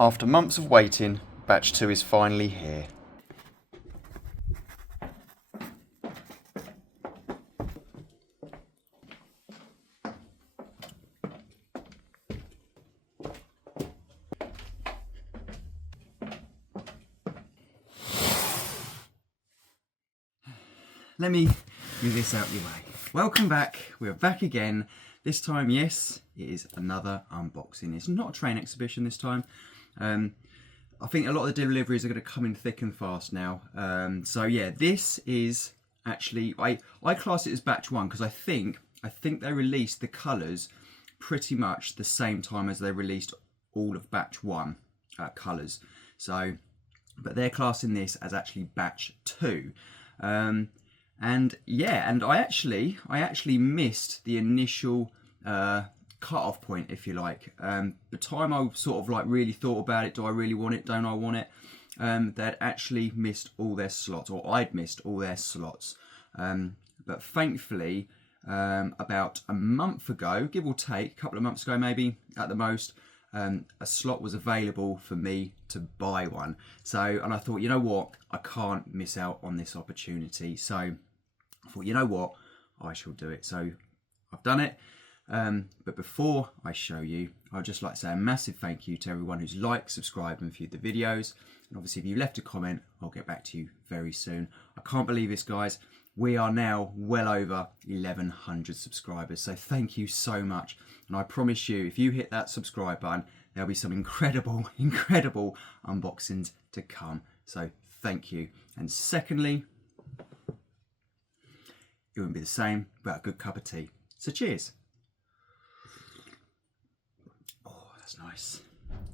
After months of waiting, batch 2 is finally here. Let me move this out of your way. Welcome back. We're back again. This time, yes, it is another unboxing. It's not a train exhibition this time. I think a lot of the deliveries are going to come in thick and fast now. So yeah, this is actually, I class it as batch 1 because I think they released the colours pretty much the same time as they released all of batch 1 colours. So, but they're classing this as actually batch 2. And yeah, and I actually missed the initial cut-off point, if you like. The time I sort of like really thought about it, do I really want it, don't I want it? They'd actually missed all their slots, or I'd missed all their slots. But thankfully, about a month ago, give or take, a couple of months ago maybe at the most, a slot was available for me to buy one. So, and I thought, you know what, I can't miss out on this opportunity. So I thought, you know what, I shall do it. So I've done it. But before I show you, I'd just like to say a massive thank you to everyone who's liked, subscribed and viewed the videos. And obviously if you left a comment, I'll get back to you very soon. I can't believe this, guys. We are now well over 1,100 subscribers. So thank you so much. And I promise you, if you hit that subscribe button, there'll be some incredible, incredible unboxings to come. So thank you. And secondly, it wouldn't be the same without a good cup of tea. So cheers. Oh, that's nice.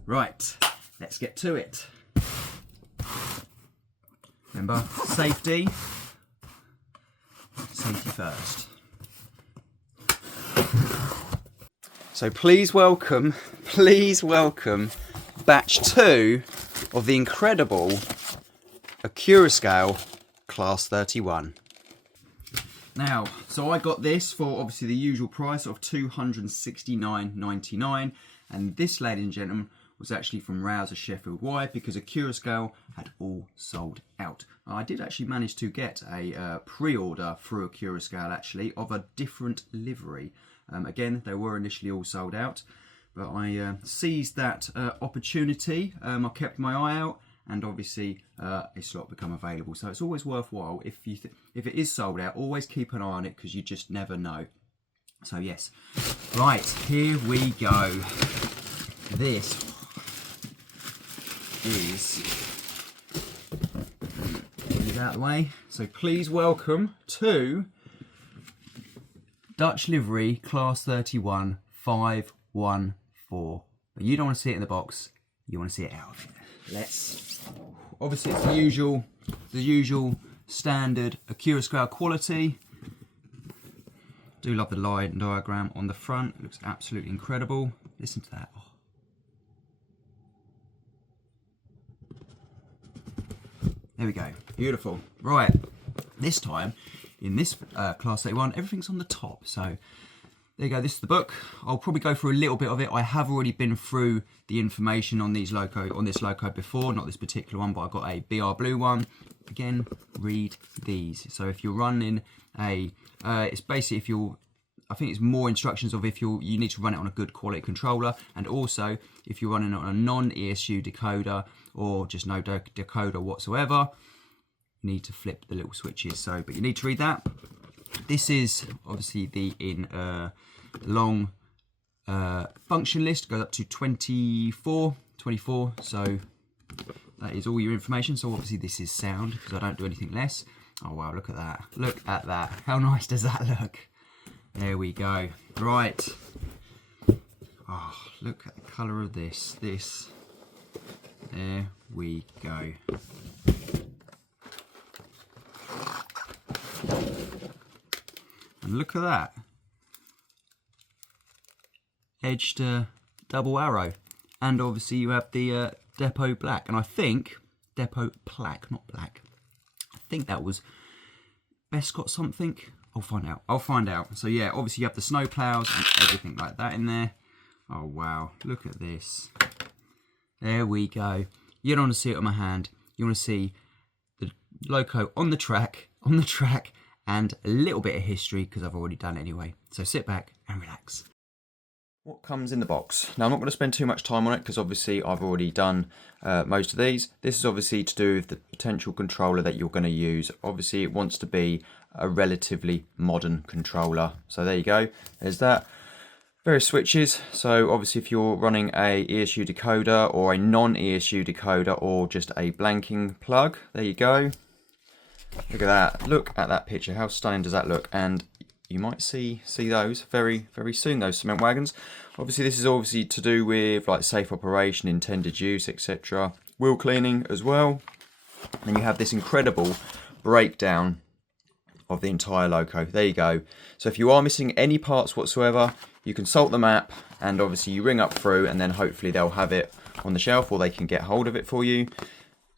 Right, let's get to it. Remember, safety first. So please welcome batch 2 of the incredible Accurascale Class 31. Now, so I got this for obviously the usual price of $269.99, and this, ladies and gentlemen, was actually from Rouse of Sheffield. Why? Because Accurascale had all sold out. I did actually manage to get a pre-order through Accurascale actually of a different livery. Again, they were initially all sold out, but I seized that opportunity. I kept my eye out, and obviously a slot become available. So it's always worthwhile, if it is sold out, always keep an eye on it, because you just never know. So yes, right, here we go. This is, get it out of the way. So please welcome to Dutch Livery Class 31 514. But you don't want to see it in the box, you want to see it out of it. Let's, obviously it's the usual standard Accurascale quality. Do love the line diagram on the front, it looks absolutely incredible. Listen to that. Oh. There we go, beautiful. Right, this time in this Class 31, everything's on the top. So there you go, this is the book. I'll probably go through a little bit of it. I have already been through the information on this loco before, not this particular one, but I got a BR Blue one. Again, read these. So if you're running a, it's basically if you're, I think it's more instructions of if you need to run it on a good quality controller, and also if you're running it on a non-ESU decoder or just no decoder whatsoever, you need to flip the little switches. So, but you need to read that. This is obviously the long function list, goes up to 24. So that is all your information. So obviously this is sound, because I don't do anything less. Oh wow, look at that. Look at that. How nice does that look? There we go. Right. Oh, look at the colour of this. There we go. And look at that. Edged double arrow. And obviously you have the depot black. And I think, depot plaque, not black. I think that was Bescott something. I'll find out. So yeah, obviously you have the snow plows and everything like that in there. Oh wow, look at this. There we go. You don't want to see it on my hand. You want to see the loco on the track, and a little bit of history because I've already done it anyway. So sit back and relax. What comes in the box? Now I'm not going to spend too much time on it because obviously I've already done most of these. This is obviously to do with the potential controller that you're going to use. Obviously it wants to be a relatively modern controller. So there you go. There's that. Various switches. So obviously if you're running a ESU decoder or a non-ESU decoder or just a blanking plug, there you go. Look at that. Look at that picture. How stunning does that look? And you might see those very soon, those cement wagons. Obviously this is obviously to do with like safe operation, intended use, etc. Wheel cleaning as well. And you have this incredible breakdown of the entire loco. There you go. So if you are missing any parts whatsoever, you consult the map and obviously you ring up through and then hopefully they'll have it on the shelf or they can get hold of it for you.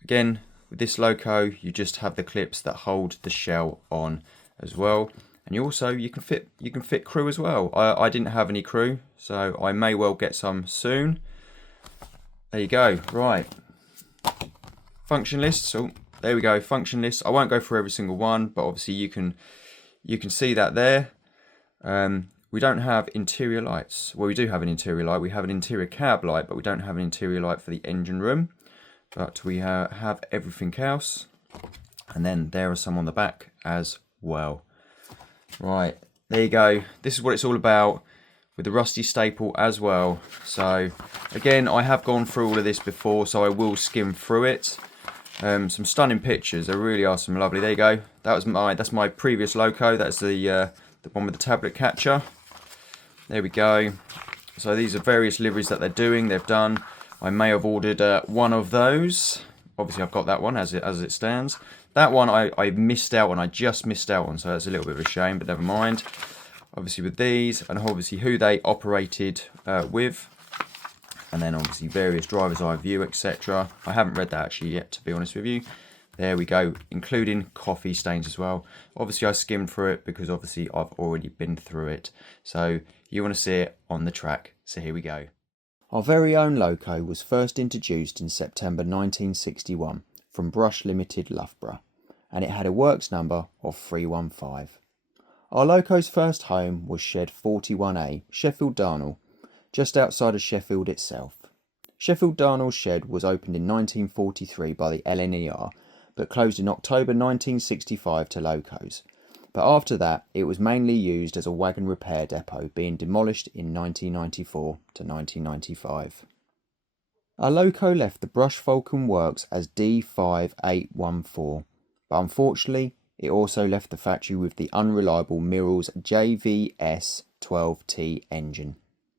Again, with this loco, you just have the clips that hold the shell on as well. And you can fit crew as well. I didn't have any crew, so I may well get some soon. There you go. Right. Function list. So there we go. Function list. I won't go through every single one, but obviously you can see that there. We don't have interior lights. Well, we do have an interior light. We have an interior cab light, but we don't have an interior light for the engine room. But we have everything else. And then there are some on the back as well. Right, there you go. This is what it's all about with the rusty staple as well. So again, I have gone through all of this before, so I will skim through it. Some stunning pictures. There really are some lovely. There you go. That's my previous loco. That's the one with the tablet catcher. There we go. So these are various liveries that they've done. I may have ordered one of those. Obviously, I've got that one as it stands. That one I missed out on. I just missed out on, so that's a little bit of a shame, but never mind. Obviously with these, and obviously who they operated with, and then obviously various driver's eye view, etc. I haven't read that actually yet, to be honest with you. There we go, including coffee stains as well. Obviously I skimmed through it because obviously I've already been through it. So you want to see it on the track. So here we go. Our very own loco was first introduced in September 1961 from Brush Limited, Loughborough, and it had a works number of 315. Our loco's first home was Shed 41A, Sheffield Darnall, just outside of Sheffield itself. Sheffield Darnall's shed was opened in 1943 by the LNER, but closed in October 1965 to locos. But after that, it was mainly used as a wagon repair depot, being demolished in 1994 to 1995. Our loco left the Brush Falcon Works as D5814, but unfortunately, it also left the factory with the unreliable Mirrors JVS12T engine,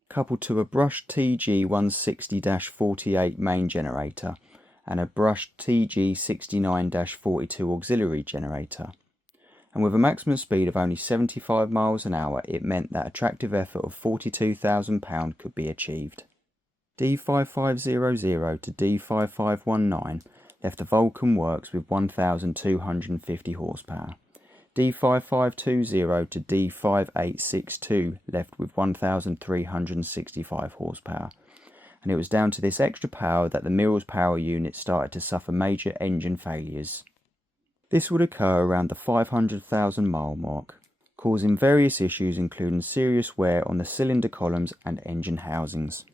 coupled to a Brush TG160-48 main generator and a Brush TG69-42 auxiliary generator. And with a maximum speed of only 75 miles an hour, it meant that a tractive effort of £42,000 could be achieved. D5500 to D5519 left the Vulcan Works with 1,250 horsepower. D5520 to D5862 left with 1,365 horsepower. And it was down to this extra power that the Mirrors power unit started to suffer major engine failures. This would occur around the 500,000 mile mark, causing various issues including serious wear on the cylinder columns and engine housings.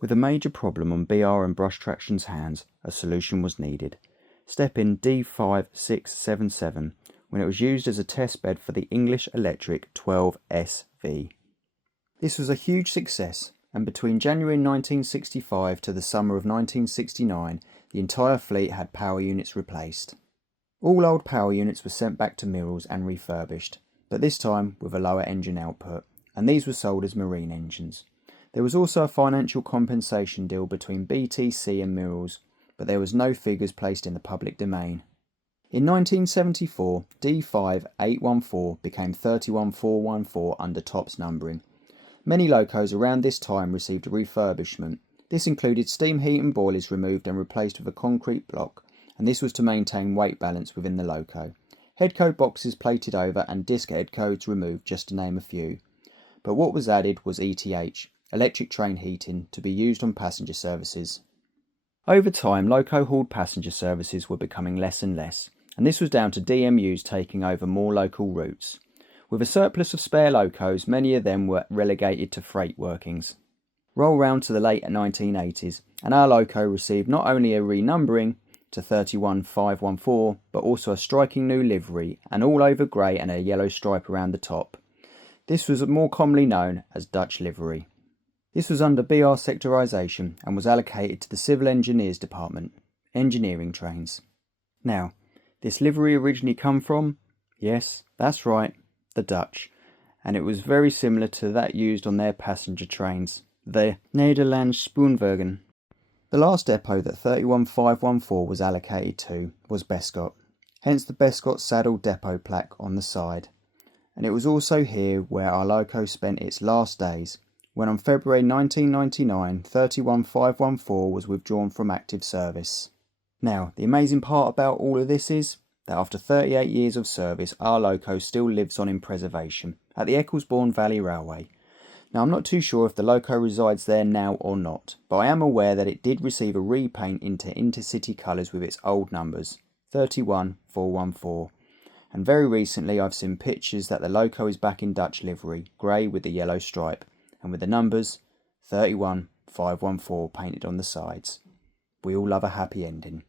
With a major problem on BR and Brush Traction's hands, a solution was needed. Step in D5677 when it was used as a test bed for the English Electric 12SV. This was a huge success, and between January 1965 to the summer of 1969, the entire fleet had power units replaced. All old power units were sent back to Mirrors and refurbished, but this time with a lower engine output, and these were sold as marine engines. There was also a financial compensation deal between BTC and Mirrors, but there was no figures placed in the public domain. In 1974, D5814 became 31414 under TOPS numbering. Many locos around this time received a refurbishment. This included steam heat and boilers removed and replaced with a concrete block, and this was to maintain weight balance within the loco. Head code boxes plated over and disc head codes removed, just to name a few. But what was added was ETH, electric train heating, to be used on passenger services. Over time, loco hauled passenger services were becoming less and less, and this was down to DMUs taking over more local routes. With a surplus of spare locos, many of them were relegated to freight workings. Roll round to the late 1980s, and our loco received not only a renumbering to 31514, but also a striking new livery, an all-over grey and a yellow stripe around the top. This was more commonly known as Dutch livery. This was under BR sectorisation and was allocated to the Civil Engineers Department, engineering trains. Now, this livery originally come from, yes, that's right, the Dutch, and it was very similar to that used on their passenger trains, the Nederlandse Spoorwegen. The last depot that 31514 was allocated to was Bescot, hence the Bescot Saddle depot plaque on the side. And it was also here where our loco spent its last days, when on February 1999 31514 was withdrawn from active service. Now, the amazing part about all of this is that after 38 years of service, our loco still lives on in preservation at the Ecclesbourne Valley Railway. Now, I'm not too sure if the loco resides there now or not, but I am aware that it did receive a repaint into intercity colours with its old numbers, 31414. And very recently I've seen pictures that the loco is back in Dutch livery, grey with the yellow stripe, and with the numbers 31514 painted on the sides. We all love a happy ending.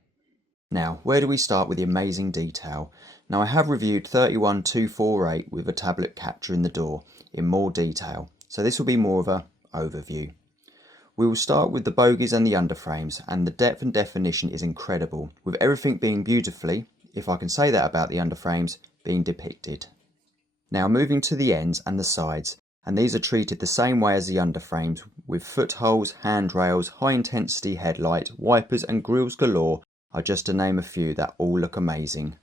Now, where do we start with the amazing detail? Now, I have reviewed 31248 with a tablet capture in the door in more detail, so this will be more of a overview. We will start with the bogies and the underframes, and the depth and definition is incredible, with everything being beautifully, if I can say that about the underframes, being depicted. Now moving to the ends and the sides, and these are treated the same way as the underframes, with footholes, handrails, high intensity headlight, wipers and grills galore are just to name a few that all look amazing.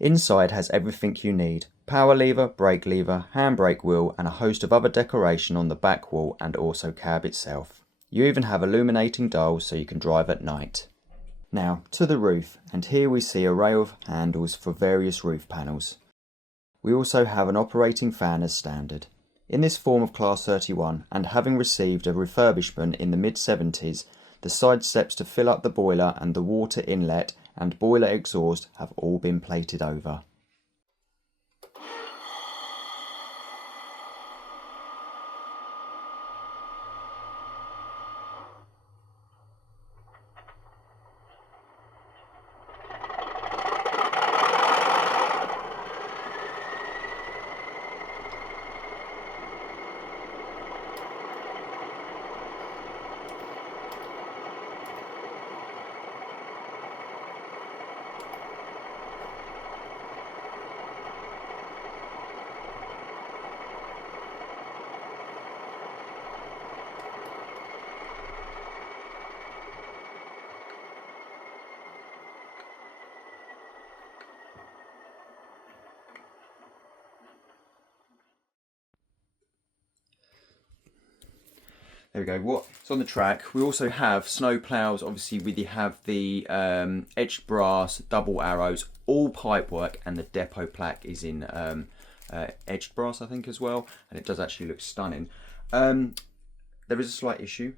Inside has everything you need: power lever, brake lever, handbrake wheel and a host of other decoration on the back wall and also cab itself. You even have illuminating dials so you can drive at night. Now to the roof, and here we see a array of handles for various roof panels. We also have an operating fan as standard. In this form of Class 31, and having received a refurbishment in the mid-70s, the side steps to fill up the boiler and the water inlet and boiler exhaust have all been plated over. There we go. It's on the track. We also have snow ploughs. Obviously, we have the etched brass, double arrows, all pipework, and the depot plaque is in etched brass, I think, as well. And it does actually look stunning. There is a slight issue.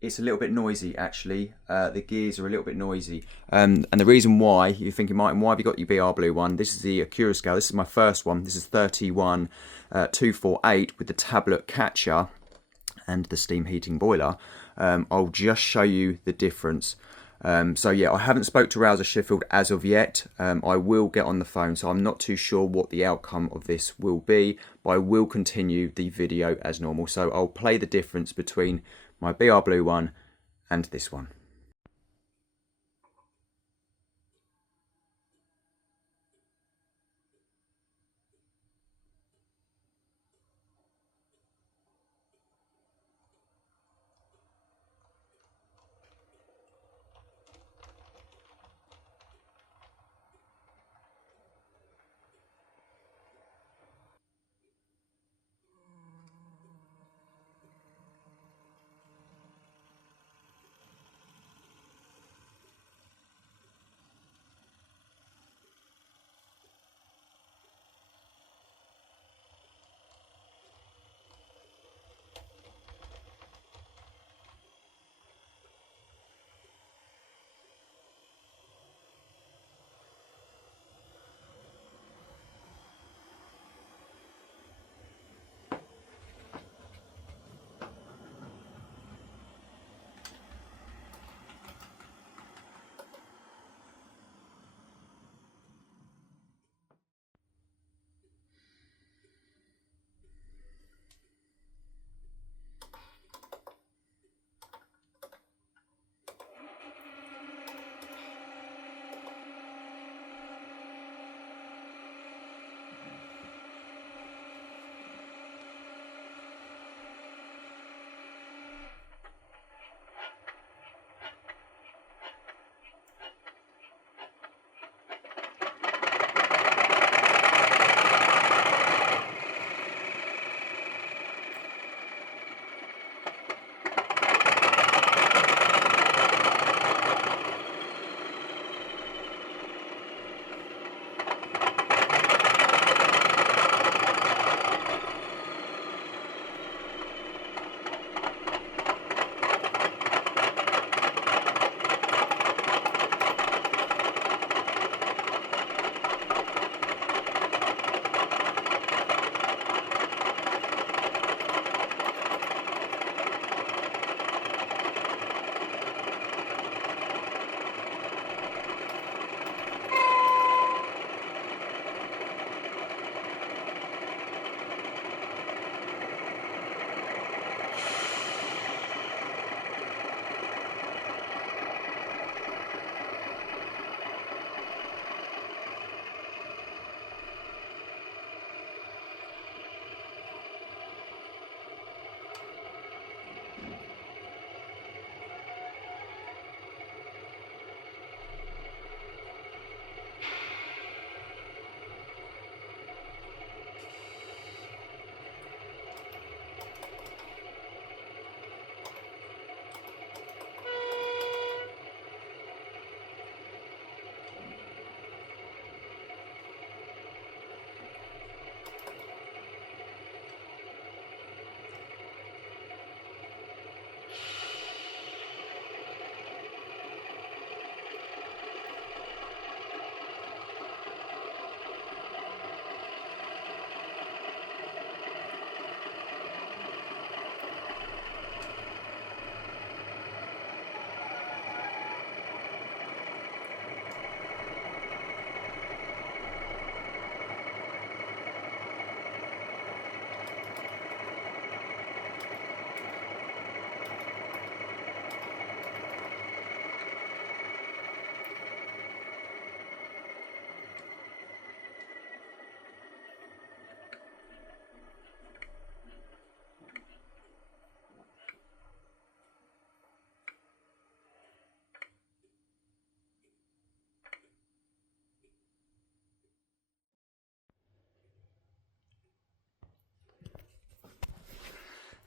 It's a little bit noisy, actually. The gears are a little bit noisy. And the reason why, you're thinking, Martin, why have you got your BR Blue one? This is the Accurascale. This is my first one. This is 31248 with the tablet catcher and the steam heating boiler. I'll just show you the difference. So yeah, I haven't spoke to Rouser Sheffield as of yet. I will get on the phone, so I'm not too sure what the outcome of this will be, but I will continue the video as normal. So I'll play the difference between my BR Blue one and this one.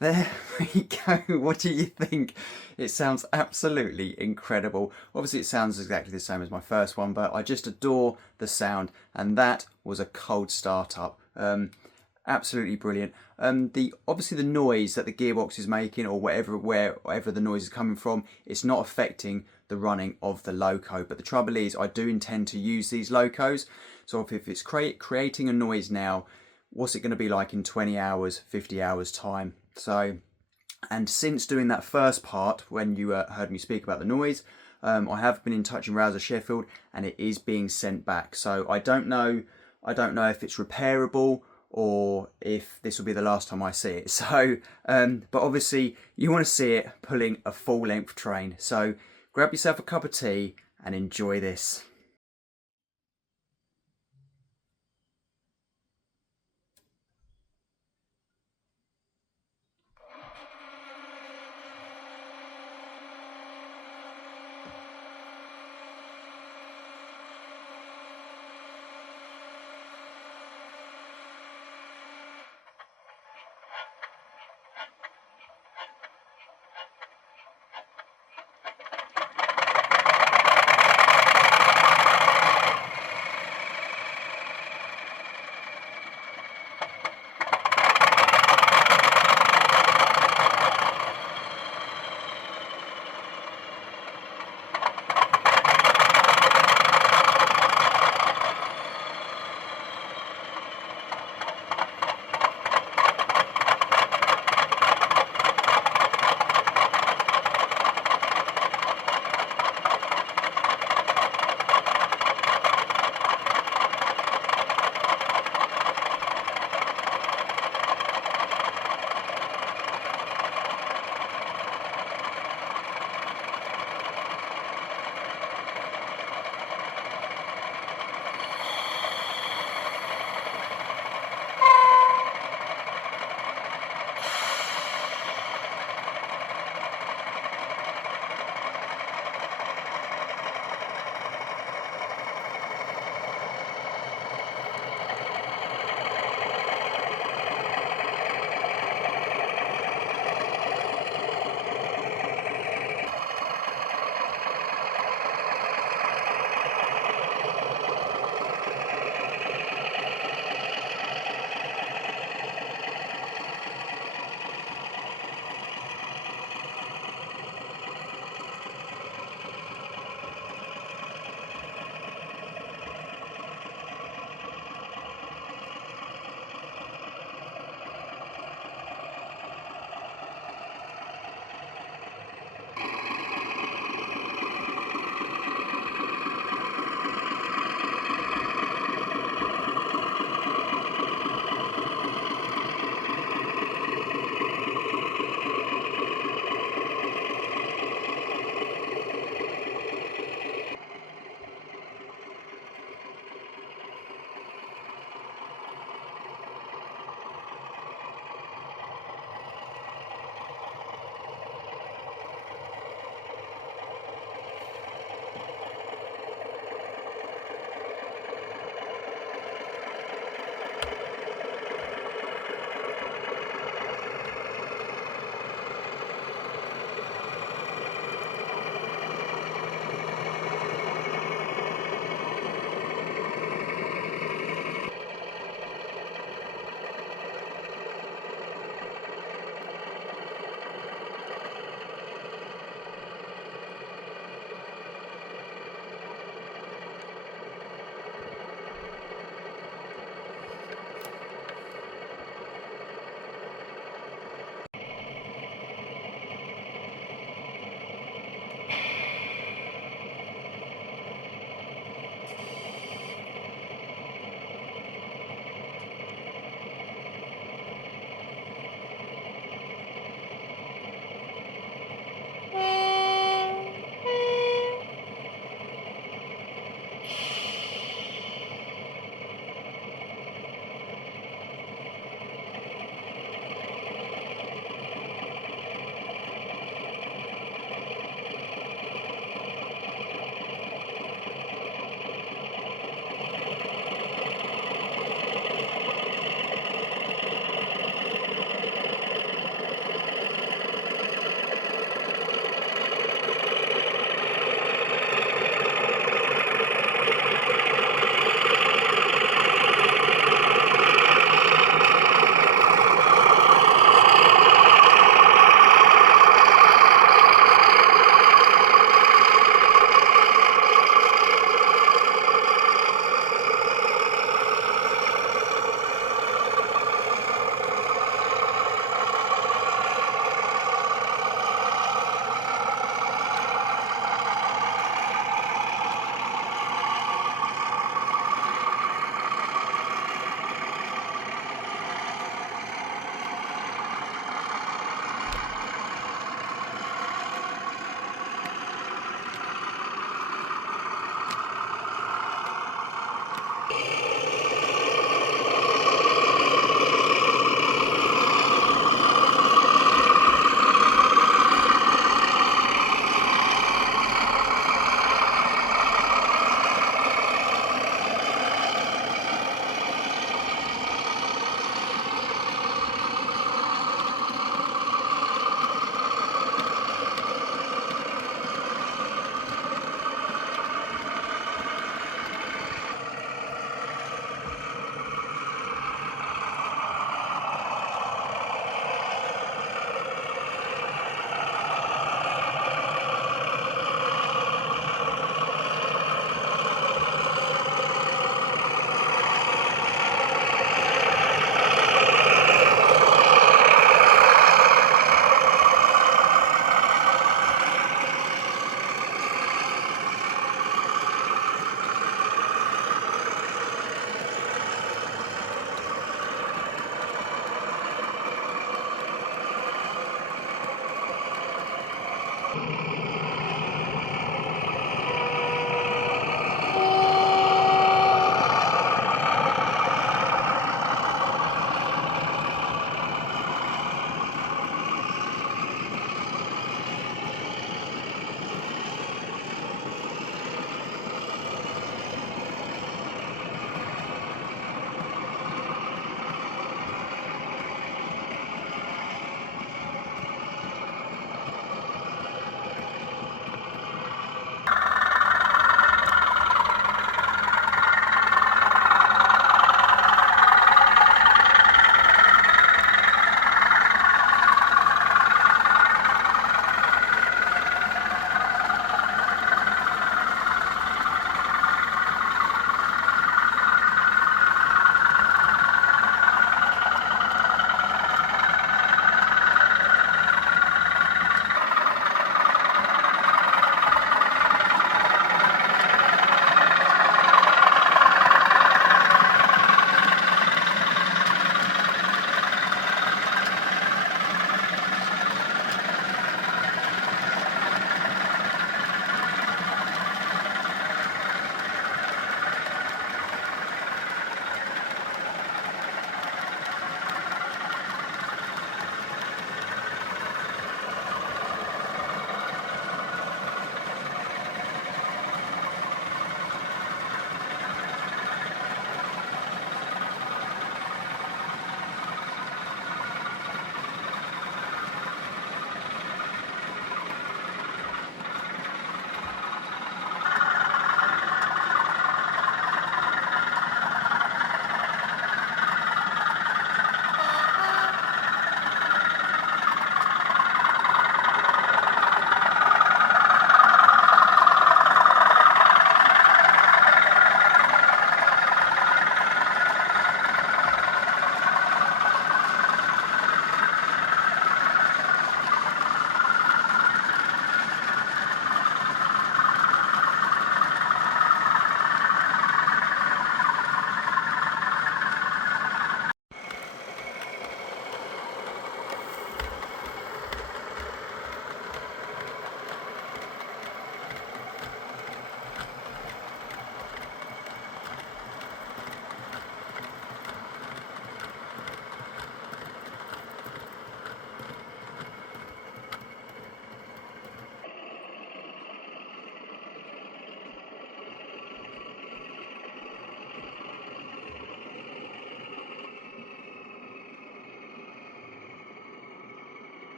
There we go. What do you think? It sounds absolutely incredible. Obviously, it sounds exactly the same as my first one, but I just adore the sound, and that was a cold startup. Absolutely brilliant. Obviously the noise that the gearbox is making, or wherever the noise is coming from, it's not affecting the running of the loco. But the trouble is, I do intend to use these locos. So if it's creating a noise now, what's it going to be like in 20 hours, 50 hours time? So, and since doing that first part, when you heard me speak about the noise, I have been in touch in Rouser Sheffield, and it is being sent back. So I don't know if it's repairable or if this will be the last time I see it. So, but obviously you want to see it pulling a full length train. So grab yourself a cup of tea and enjoy this.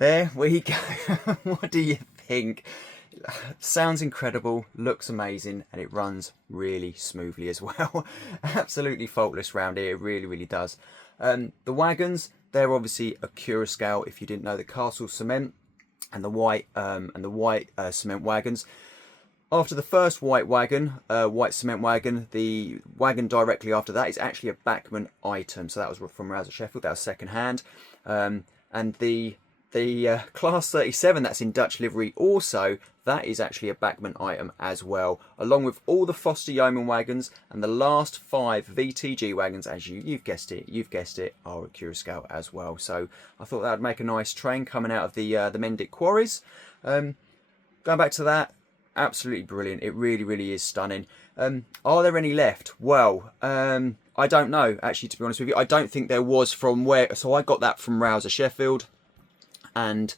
there we go. What do you think? Sounds incredible, looks amazing, and it runs really smoothly as well. Absolutely faultless round here, it really does. The wagons, they're obviously Accurascale, if you didn't know, the Castle Cement and the white cement wagons. After the first white cement wagon, the wagon directly after that is actually a Bachmann item. So that was from Rouser Sheffield, that was second hand. And the Class 37 that's in Dutch livery also, that is actually a Bachmann item as well, along with all the Foster Yeoman wagons, and the last 5 VTG wagons, as you've guessed it, are Accurascale as well. So I thought that would make a nice train coming out of the Mendic quarries. Going back to that, absolutely brilliant. It really is stunning. Are there any left? Well, I don't know, actually, to be honest with you. I don't think there was from where, so I got that from Rouser Sheffield, and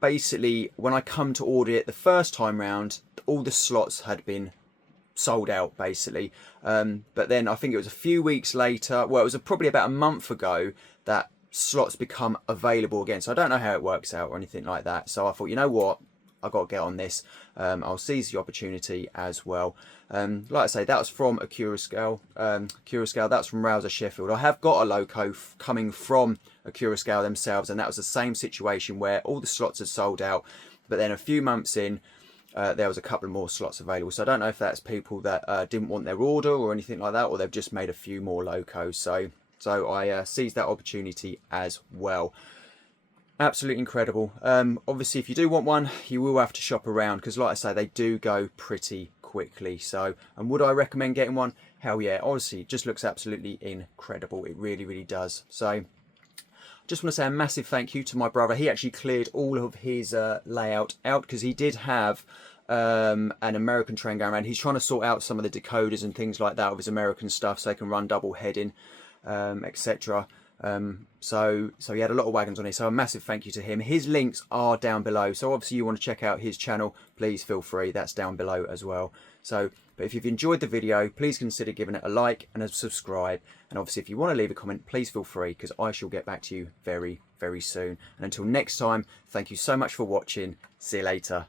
basically when I come to order it the first time round, all the slots had been sold out basically. But then I think it was a few weeks later, well, it was probably about a month ago, that slots become available again. So I don't know how it works out or anything like that. So I thought, you know what, I got to get on this. I'll seize the opportunity as well. Like I say, that was from Accurascale. That's from Rouser Sheffield. I have got a loco coming from Accurascale themselves, and that was the same situation where all the slots had sold out, but then a few months in, there was a couple more slots available. So I don't know if that's people that didn't want their order or anything like that, or they've just made a few more locos. So I seized that opportunity as well. Absolutely incredible. Obviously, if you do want one, you will have to shop around, because like I say, they do go pretty quickly. So, and would I recommend getting one? Hell yeah. Honestly, it just looks absolutely incredible. It really does. So just want to say a massive thank you to my brother. He actually cleared all of his layout out, because he did have an American train going around. He's trying to sort out some of the decoders and things like that of his American stuff, so they can run double heading, etc. So he had a lot of wagons on here, so a massive thank you to him. His links are down below, so obviously you want to check out his channel, please feel free, that's down below as well. So, but if you've enjoyed the video, please consider giving it a like and a subscribe, and obviously if you want to leave a comment, please feel free, because I shall get back to you very soon. And until next time, thank you so much for watching. See you later.